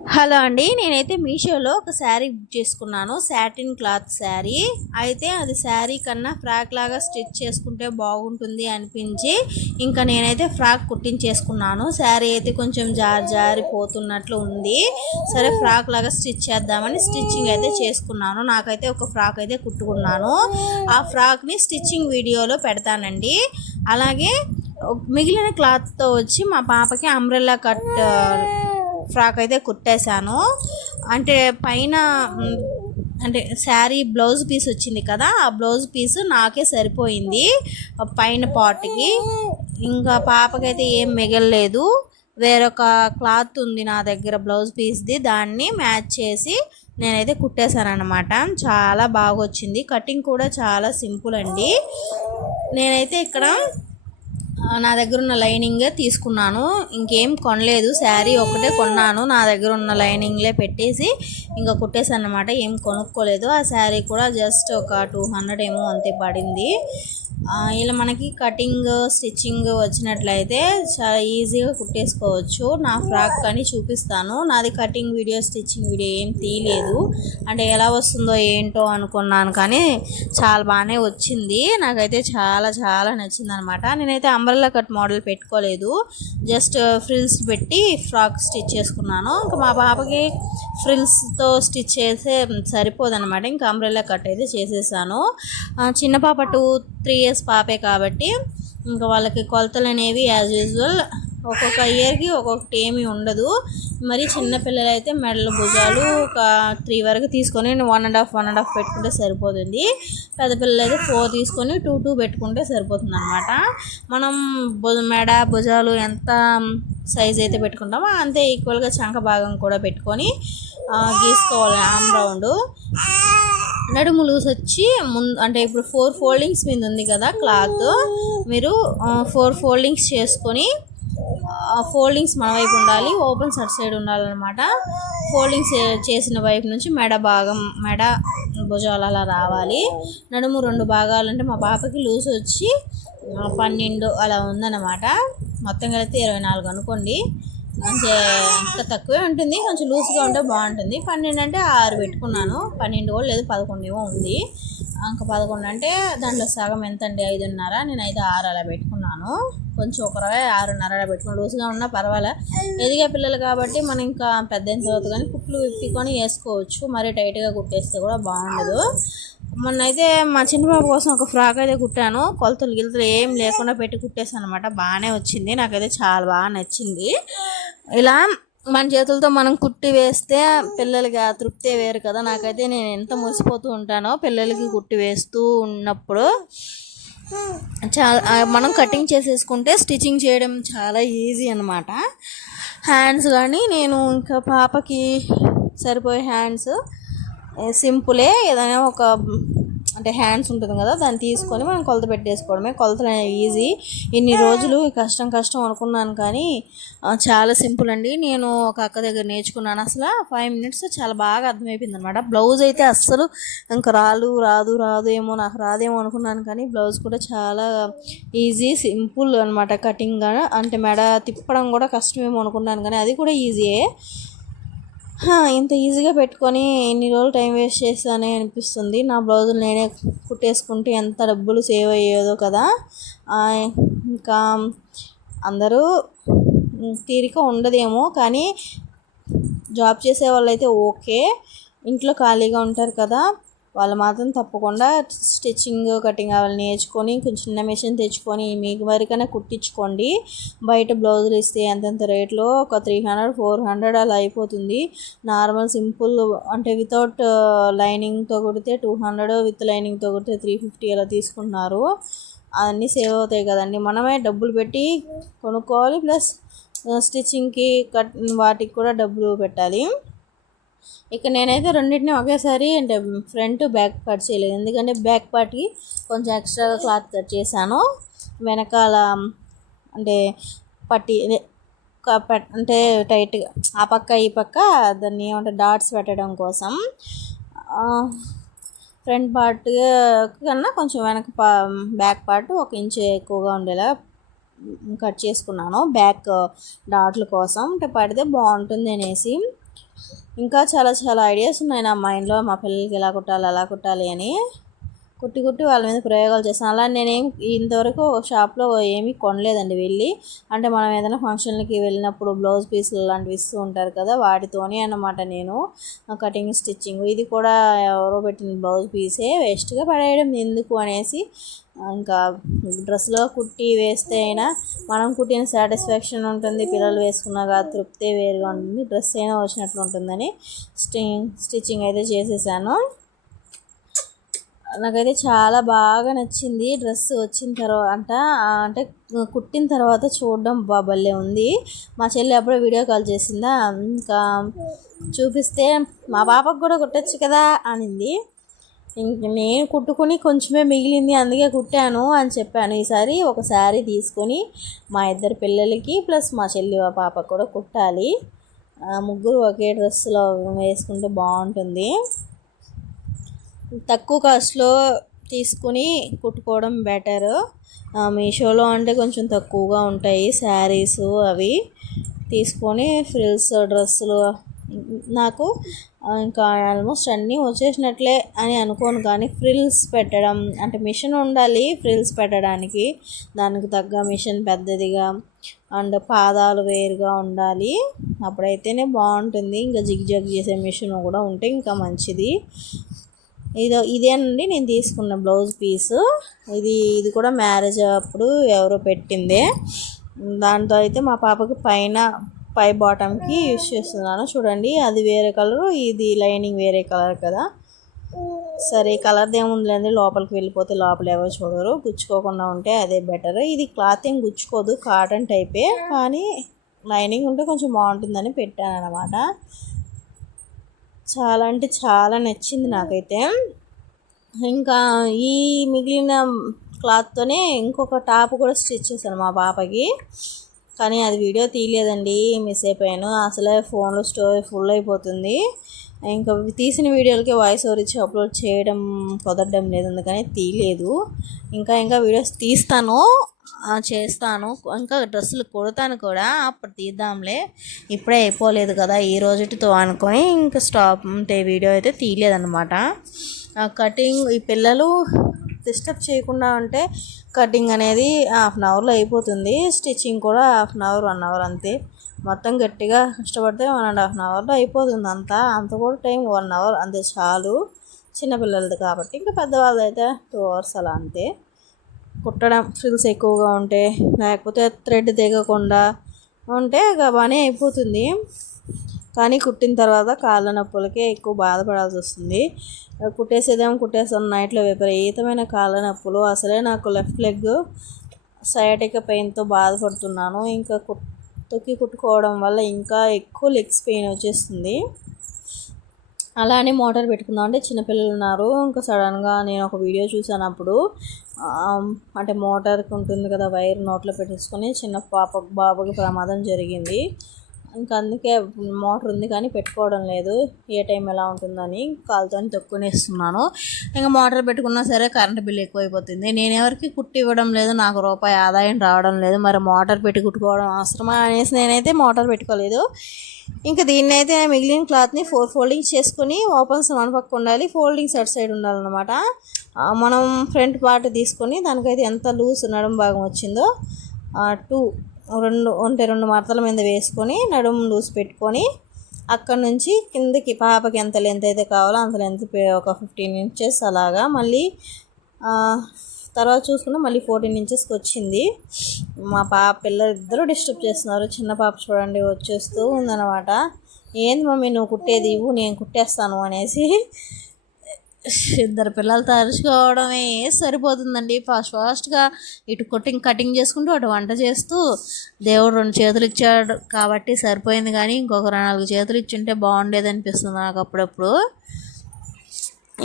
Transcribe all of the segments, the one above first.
Hello అండి, నేనైతే మీషోలో ఒక శారీ బుక్ చేసుకున్నాను. Satin cloth sari. అయితే అది శారీ కన్నా ఫ్రాక్ లాగా స్టిచ్ చేసుకుంటే బాగుంటుంది అనిపించి ఇంకా నేనైతే ఫ్రాక్ కుట్టించేసుకున్నాను. శారీ అయితే కొంచెం జారిపోతున్నట్లు ఉంది. సరే ఫ్రాక్ లాగా స్టిచ్ చేద్దామని స్టిచ్చింగ్ అయితే చేసుకున్నాను. నాకైతే ఒక ఫ్రాక్ అయితే కుట్టుకున్నాను. ఆ ఫ్రాక్ని స్టిచ్చింగ్ వీడియోలో పెడతానండి. అలాగే మిగిలిన క్లాత్తో వచ్చి మా పాపకి అంబ్రెల్లా కట్ ఫ్రాక్ అయితే కుట్టేశాను. అంటే పైన అంటే శారీ బ్లౌజ్ పీస్ వచ్చింది కదా, ఆ బ్లౌజ్ పీస్ నాకే సరిపోయింది పైన పార్ట్కి. ఇంకా పాపకైతే ఏం మిగలలేదు. వేరొక క్లాత్ ఉంది నా దగ్గర బ్లౌజ్ పీస్ది, దాన్ని మ్యాచ్ చేసి నేనైతే కుట్టేశాను అనమాట. చాలా బాగా వచ్చింది. కటింగ్ కూడా చాలా సింపుల్ అండి. నేనైతే ఇక్కడ నా దగ్గర ఉన్న లైనింగే తీసుకున్నాను, ఇంకేం కొనలేదు. శారీ ఒకటే కొన్నాను, నా దగ్గర ఉన్న లైనింగ్లే పెట్టేసి ఇంకా కుట్టేసాను అన్నమాట. ఏం కొనుక్కోలేదు. ఆ శారీ కూడా జస్ట్ ఒక 200 ఏమో అంతే పడింది. ఇలా మనకి కటింగ్ స్టిచ్చింగ్ వచ్చినట్లయితే చాలా ఈజీగా కుట్టేసుకోవచ్చు. నా ఫ్రాక్ కానీ చూపిస్తాను. నాది కటింగ్ వీడియో స్టిచ్చింగ్ వీడియో ఏం తీయలేదు, అంటే ఎలా వస్తుందో ఏంటో అనుకున్నాను, కానీ చాలా బాగానే వచ్చింది. నాకైతే చాలా చాలా నచ్చింది అనమాట. నేనైతే అంబ్రెల్లా కట్ మోడల్ పెట్టుకోలేదు, జస్ట్ ఫ్రిల్స్ పెట్టి ఫ్రాక్ స్టిచ్ చేసుకున్నాను. ఇంకా మా పాపకి ఫ్రిల్స్తో స్టిచ్ చేసే సరిపోదన్నమాట. ఇంకా అంబ్రెల్లా కట్ అయితే చేసేసాను. చిన్న పాప 2-3 ఇయర్స్ పాపే కాబట్టి ఇంకా వాళ్ళకి కొలతలు అనేవి యాజ్ యూజువల్ ఒక్కొక్క ఇయర్కి ఒక్కొక్కటి ఏమీ ఉండదు. మరి చిన్నపిల్లలు అయితే మెడలు భుజాలు ఒక 3 వరకు తీసుకొని 1.5 పెట్టుకుంటే సరిపోతుంది. పెద్ద పిల్లలు అయితే 4 తీసుకొని 2 పెట్టుకుంటే సరిపోతుంది అనమాట. మనం మెడ భుజాలు ఎంత సైజ్ అయితే పెట్టుకుంటామో అంతే ఈక్వల్గా చంక భాగం కూడా పెట్టుకొని గీసుకోవాలి. ఆమ్ రౌండ్ నడుము లూజ్ వచ్చి ముందు అంటే ఇప్పుడు 4 ఫోల్డింగ్స్ మీద ఉంది కదా క్లాత్, మీరు 4 ఫోల్డింగ్స్ చేసుకొని ఫోల్డింగ్స్ మన వైపు ఉండాలి, ఓపెన్స్ అటు సైడ్ ఉండాలన్నమాట. ఫోల్డింగ్స్ చేసిన వైపు నుంచి మెడ భుజాలు అలా రావాలి. నడుము 2 భాగాలంటే మా పాపకి లూజ్ వచ్చి 12 అలా ఉందన్నమాట. మొత్తం కలిపితే 24 అనుకోండి. అంటే ఇంకా తక్కువే ఉంటుంది, కొంచెం లూజ్గా ఉంటే బాగుంటుంది. 12 అంటే 6 పెట్టుకున్నాను. 12 కూడా లేదు, 11 ఏమో ఉంది. ఇంకా 11 అంటే దాంట్లో సగం ఎంత అండి, 5.5. నేనైతే 6 అలా పెట్టుకున్నాను. కొంచెం ఒక 6.5 అలా పెట్టుకున్నాను. లూజ్గా ఉన్నా పర్వాలే, ఎదిగే పిల్లలు కాబట్టి మనం ఇంకా పెద్ద అయిన తర్వాత కానీ కుట్లు విప్పుకొని వేసుకోవచ్చు. మరీ టైట్గా కుట్టేస్తే కూడా బాగుండదు. మొన్నైతే మా చిన్న బాబు కోసం ఒక ఫ్రాక్ అయితే కుట్టాను. కొలతలు గిలతలు ఏం లేకుండా పెట్టి కుట్టేసాను అనమాట. బాగానే వచ్చింది, నాకైతే చాలా బాగా నచ్చింది. ఇలా మన చేతులతో మనం కుట్టి వేస్తే పిల్లలకి ఆ తృప్తే వేరు కదా. నాకైతే నేను ఎంత మురిసిపోతూ ఉంటానో పిల్లలకి కుట్టి వేస్తూ ఉన్నప్పుడు. చాలా మనం కటింగ్ చేసేసుకుంటే స్టిచ్చింగ్ చేయడం చాలా ఈజీ అనమాట. హ్యాండ్స్ కానీ నేను ఇంకా పాపకి సరిపోయే హ్యాండ్స్ సింపులే. ఏదైనా ఒక అంటే హ్యాండ్స్ ఉంటుంది కదా, దాన్ని తీసుకొని మనం కొలత పెట్టేసుకోవడమే. కొలతలు అనేవి ఈజీ. ఇన్ని రోజులు కష్టం అనుకున్నాను, కానీ చాలా సింపుల్ అండి. నేను ఒక అక్క దగ్గర నేర్చుకున్నాను. అసలు 5 minutes చాలా బాగా అర్థమైపోయింది అనమాట. బ్లౌజ్ అయితే అస్సలు ఇంకా రాదు ఏమో, నాకు రాదేమో అనుకున్నాను, కానీ బ్లౌజ్ కూడా చాలా ఈజీ సింపుల్ అనమాట. కటింగ్ అంటే మెడ తిప్పడం కూడా కష్టమేమో అనుకున్నాను, కానీ అది కూడా ఈజీయే. ఇంత ఈజీగా పెట్టుకొని ఎన్ని రోజులు టైం వేస్ట్ చేస్తానే అనిపిస్తుంది. నా బ్లౌజులు నేనే కుట్టేసుకుంటే ఎంత డబ్బులు సేవ్ అయ్యేదో కదా. ఇంకా అందరూ తీరిక ఉండదేమో, కానీ జాబ్ చేసే వాళ్ళు అయితే ఓకే. ఇంట్లో ఖాళీగా ఉంటారు కదా, వాళ్ళు మాత్రం తప్పకుండా స్టిచ్చింగ్ కటింగ్ అవి నేర్చుకొని కొంచెం చిన్న మెషిన్ తెచ్చుకొని మీకు వరకైనా కుట్టించుకోండి. బయట బ్లౌజులు ఇస్తే ఎంతెంత రేట్లో ఒక 300-400 అలా అయిపోతుంది. నార్మల్ సింపుల్ అంటే వితౌట్ లైనింగ్తో కుడితే 200, విత్ లైనింగ్తో కుడితే 350 అలా తీసుకుంటున్నారు. అవన్నీ సేవ్ అవుతాయి కదండి. మనమే డబ్బులు పెట్టి కొనుక్కోవాలి, ప్లస్ స్టిచ్చింగ్కి వాటికి కూడా డబ్బులు పెట్టాలి. ఇక నేనైతే రెండింటిని ఒకేసారి అంటే ఫ్రంట్ బ్యాక్ కట్ చేయలేదు, ఎందుకంటే బ్యాక్ పార్ట్కి కొంచెం ఎక్స్ట్రాగా క్లాత్ కట్ చేశాను. వెనకాల అంటే పట్టి అంటే టైట్గా ఆ పక్క ఈ పక్క దాన్ని ఏమంటే డాట్స్ పెట్టడం కోసం ఫ్రంట్ పార్ట్ కన్నా కొంచెం బ్యాక్ పార్ట్ 1 ఇంచ్ ఎక్కువగా ఉండేలా కట్ చేసుకున్నాను. బ్యాక్ డాట్ల కోసం అంటే పడితే బాగుంటుంది అనేసి. ఇంకా చాలా చాలా ఐడియాస్ ఉన్నాయి నా మైండ్లో, మా పిల్లలకి ఎలా కుట్టాలి అలా కుట్టాలి అని కుట్టి వాళ్ళ మీద ప్రయోగాలు చేస్తాను. అలా నేనేం ఇంతవరకు షాప్లో ఏమీ కొనలేదండి వెళ్ళి. అంటే మనం ఏదైనా ఫంక్షన్లకి వెళ్ళినప్పుడు బ్లౌజ్ పీసులు లాంటివి ఇస్తూ ఉంటారు కదా, వాటితోనే అన్నమాట నేను కటింగ్ స్టిచ్చింగ్. ఇది కూడా ఎవరో పెట్టిన బ్లౌజ్ పీసే, వేస్ట్గా పడేయడం ఎందుకు అనేసి ఇంకా డ్రెస్లో కుట్టి వేస్తే అయినా మనం కుట్టిన సాటిస్ఫాక్షన్ ఉంటుంది, పిల్లలు వేసుకున్నాక తృప్తి వేరుగా ఉంటుంది, డ్రెస్ అయినా వచ్చినట్లు ఉంటుందని స్టిచ్చింగ్ అయితే చేసేసాను. నాకైతే చాలా బాగా నచ్చింది డ్రెస్ వచ్చిన తర్వాత. అంటే కుట్టిన తర్వాత చూడడం భలే ఉంది. మా చెల్లి అప్పుడే వీడియో కాల్ చేసిందా, ఇంకా చూపిస్తే మా పాపకు కూడా కుట్టచ్చు కదా అనింది. ఇంక నేను కుట్టుకుని కొంచెమే మిగిలింది అందుకే కుట్టాను అని చెప్పాను. ఈసారి ఒక శారీ తీసుకొని మా ఇద్దరు పిల్లలకి ప్లస్ మా చెల్లి పాపకు కూడా కుట్టాలి. ముగ్గురు ఒకే డ్రెస్లో వేసుకుంటే బాగుంటుంది. తక్కువ కాస్ట్లో తీసుకుని కుట్టుకోవడం బెటర్. మీషోలో అంటే కొంచెం తక్కువగా ఉంటాయి శారీస్, అవి తీసుకొని ఫ్రిల్స్ డ్రెస్సులు నాకు ఇంకా ఆల్మోస్ట్ అన్నీ వచ్చేసినట్లే అని అనుకోను, కానీ ఫ్రిల్స్ పెట్టడం అంటే మిషన్ ఉండాలి ఫ్రిల్స్ పెట్టడానికి, దానికి తగ్గ మిషన్ పెద్దదిగా అండ్ పాదాలు వేరుగా ఉండాలి, అప్పుడైతేనే బాగుంటుంది. ఇంకా జిగ్ జగ్ చేసే మిషన్ కూడా ఉంటే ఇంకా మంచిది. ఇదేనండి నేను తీసుకున్న బ్లౌజ్ పీసు. ఇది కూడా మ్యారేజ్ అప్పుడు ఎవరో పెట్టిందే. దాంతో అయితే మా పాపకి పై బాటమ్కి యూస్ చేస్తున్నాను. చూడండి, అది వేరే కలరు, ఇది లైనింగ్ వేరే కలర్ కదా. సరే కలర్ది ఏముందిలేండి, లోపలికి వెళ్ళిపోతే లోపల ఎవరు చూడరు, గుచ్చుకోకుండా ఉంటే అదే బెటర్. ఇది క్లాత్ ఏం గుచ్చుకోదు, కాటన్ టైపే, కానీ లైనింగ్ ఉంటే కొంచెం బాగుంటుందని పెట్టాను అన్నమాట. చాలా అంటే చాలా నచ్చింది నాకైతే. ఇంకా ఈ మిగిలిన క్లాత్తోనే ఇంకొక టాప్ కూడా స్టిచ్ చేశాను మా పాపకి, కానీ అది వీడియో తీయలేదండి, మిస్ అయిపోయాను. అసలే ఫోన్లో స్టోరేజ్ ఫుల్ అయిపోతుంది. ఇంకా తీసిన వీడియోలకి వాయిస్ ఓవర్ ఇచ్చి అప్లోడ్ చేయడం కుదరడం లేదు, అందుకని తీయలేదు. ఇంకా వీడియోస్ తీస్తాను, చేస్తాను. ఇంకా డ్రెస్సులు కుడతాను కూడా, అప్పుడు తీద్దాంలే, ఇప్పుడే అయిపోలేదు కదా ఈ రోజుతో అనుకొని ఇంకా స్టాప్ ఉంటే వీడియో అయితే తీయలేదన్నమాట. కటింగ్ ఈ పిల్లలు డిస్టర్బ్ చేయకుండా ఉంటే కటింగ్ అనేది 1/2 అవర్లో అయిపోతుంది. స్టిచ్చింగ్ కూడా 1/2 అవర్ 1 అవర్ అంతే. మొత్తం గట్టిగా కష్టపడితే 1.5 అవర్లో అయిపోతుంది. అంత కూడా టైం 1 అవర్ అంతే చాలు, చిన్నపిల్లలది కాబట్టి. ఇంకా పెద్దవాళ్ళది అయితే 2 అవర్స్ అలా అంతే. కుట్టడం ఫ్రిల్స్ ఎక్కువగా ఉంటే, లేకపోతే థ్రెడ్ దిగకుండా ఉంటే బాగానే అయిపోతుంది. కానీ కుట్టిన తర్వాత కాళ్ళ నొప్పులకే ఎక్కువ బాధపడాల్సి వస్తుంది. కుట్టేసాను నైట్లో విపరీతమైన కాళ్ళ నొప్పులు. అసలే నాకు లెఫ్ట్ లెగ్ సయాటికా పెయిన్తో బాధపడుతున్నాను. ఇంకా తొక్కి కుట్టుకోవడం వల్ల ఇంకా ఎక్కువ లెగ్స్ పెయిన్ వచ్చేస్తుంది. అలానే మోటార్ పెట్టుకుందాం అంటే చిన్నపిల్లలు ఉన్నారు. ఇంకా సడన్గా నేను ఒక వీడియో చూసాను అప్పుడు, అంటే మోటార్కి ఉంటుంది కదా వైర్, నోట్లో పెట్టేసుకొని చిన్న బాబుకి ప్రమాదం జరిగింది. ఇంకా అందుకే మోటార్ ఉంది కానీ పెట్టుకోవడం లేదు, ఏ టైం ఎలా ఉంటుందని కాలుతో తొక్కునేస్తున్నాను. ఇంకా మోటార్ పెట్టుకున్నా సరే కరెంట్ బిల్ ఎక్కువైపోతుంది. నేను ఎవరికి కుట్టి ఇవ్వడం లేదు, నాకు రూపాయి ఆదాయం రావడం లేదు, మరి మోటార్ పెట్టి కుట్టుకోవడం అవసరమా అనేసి నేనైతే మోటార్ పెట్టుకోలేదు. ఇంకా దీన్ని అయితే మిగిలిన క్లాత్ని 4 ఫోల్డింగ్స్ చేసుకుని ఓపెన్స్ మన పక్క ఉండాలి, ఫోల్డింగ్స్ అటు సైడ్ ఉండాలన్నమాట. మనం ఫ్రంట్ పార్ట్ తీసుకొని దానికైతే ఎంత లూజ్ నడుము భాగం వచ్చిందో 2 మడతల మీద వేసుకొని నడుము లూజ్ పెట్టుకొని అక్కడ నుంచి కిందకి పాపకి ఎంత లెంత్ అయితే కావాలో అంత లెంత్ ఒక 15 ఇంచెస్ అలాగా. మళ్ళీ తర్వాత చూసుకున్నా మళ్ళీ 14 ఇంచెస్కి వచ్చింది. మా పిల్లలు ఇద్దరు డిస్టర్బ్ చేస్తున్నారు. చిన్న పాప చూడండి వచ్చేస్తూ ఉందన్నమాట. ఏంది మమ్మీ నువ్వు కుట్టేది ఇవ్వు నేను కుట్టేస్తాను అనేసి. ఇద్దరు పిల్లలతో అరుచుకోవడమే సరిపోతుందండి. ఫాస్ట్గా ఇటు కటింగ్ చేసుకుంటూ అటు వంట చేస్తూ, దేవుడు 2 చేతులు ఇచ్చాడు కాబట్టి సరిపోయింది, కానీ ఇంకొక 4 చేతులు ఇచ్చుంటే బాగుండేది అనిపిస్తుంది నాకు అప్పుడప్పుడు.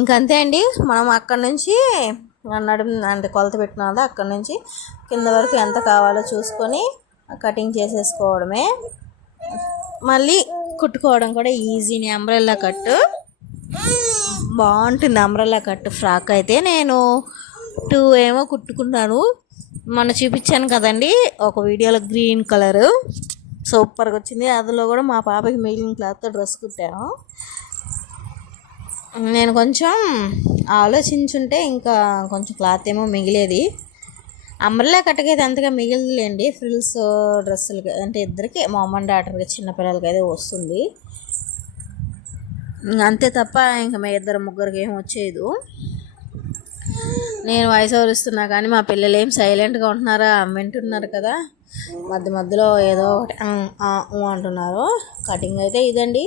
ఇంకంతే అండి, మనం అక్కడి నుంచి నడుము అంటే కొలత పెట్టినది అక్కడి నుంచి కింద వరకు ఎంత కావాలో చూసుకొని కటింగ్ చేసేసుకోవడమే. మళ్ళీ కుట్టుకోవడం కూడా ఈజీని. అంబ్రెల్లా కట్టు బాగుంటుంది, అంబ్రెల్లా కట్ ఫ్రాక్ అయితే నేను 2 ఏమో కుట్టుకున్నాను. మొన్న చూపించాను కదండి ఒక వీడియోలో గ్రీన్ కలరు, సూపర్గా వచ్చింది. అందులో కూడా మా పాపకి మిగిలిన క్లాత్తో డ్రెస్ కుట్టాను. నేను కొంచెం ఆలోచించుంటే ఇంకా కొంచెం క్లాత్ ఏమో మిగిలేది. అంబ్రెల్లా కట్టకైతే అంతగా మిగిలిలేండి. ఫ్రిల్స్ డ్రెస్సులకి అంటే ఇద్దరికి మా అమ్మ అండ్ డాటర్కి చిన్నపిల్లలకి అయితే వస్తుంది. అంతే తప్ప ఇంకా మా ఇద్దరు ముగ్గురికి ఏం వచ్చేది. నేను వాయిస్ ఓవర్ ఇస్తున్నా కానీ మా పిల్లలు ఏం సైలెంట్గా ఉంటున్నారా, వింటున్నారు కదా. మధ్యలో ఏదో ఒకటి అంటున్నారు. కటింగ్ అయితే ఇదండి.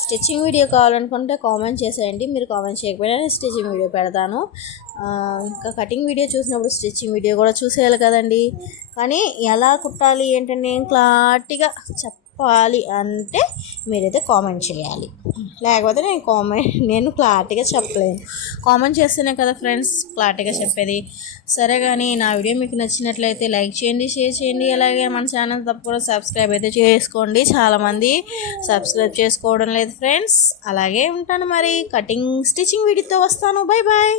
స్టిచ్చింగ్ వీడియో కావాలనుకుంటే కామెంట్ చేసేయండి. మీరు కామెంట్ చేయకపోయినా నేను స్టిచ్చింగ్ వీడియో పెడతాను. ఇంకా కటింగ్ వీడియో చూసినప్పుడు స్టిచ్చింగ్ వీడియో కూడా చూసేయాలి కదండి. కానీ ఎలా కుట్టాలి ఏంటంటే నేను క్లారిటీగా చెప్పాలి అంటే మీరైతే కామెంట్ చేయాలి. లేకపోతే నేను క్లారిటీగా చెప్పలేను. కామెంట్ చేస్తేనే కదా ఫ్రెండ్స్ క్లారిటీగా చెప్పేది. సరే కానీ నా వీడియో మీకు నచ్చినట్లయితే లైక్ చేయండి, షేర్ చేయండి. అలాగే మన ఛానల్ తప్పకుండా సబ్స్క్రైబ్ అయితే చేసుకోండి. చాలామంది సబ్స్క్రైబ్ చేసుకోవడం లేదు ఫ్రెండ్స్. అలాగే ఉంటాను మరి. స్టిచ్చింగ్ వీడియోతో వస్తాను. Bye bye.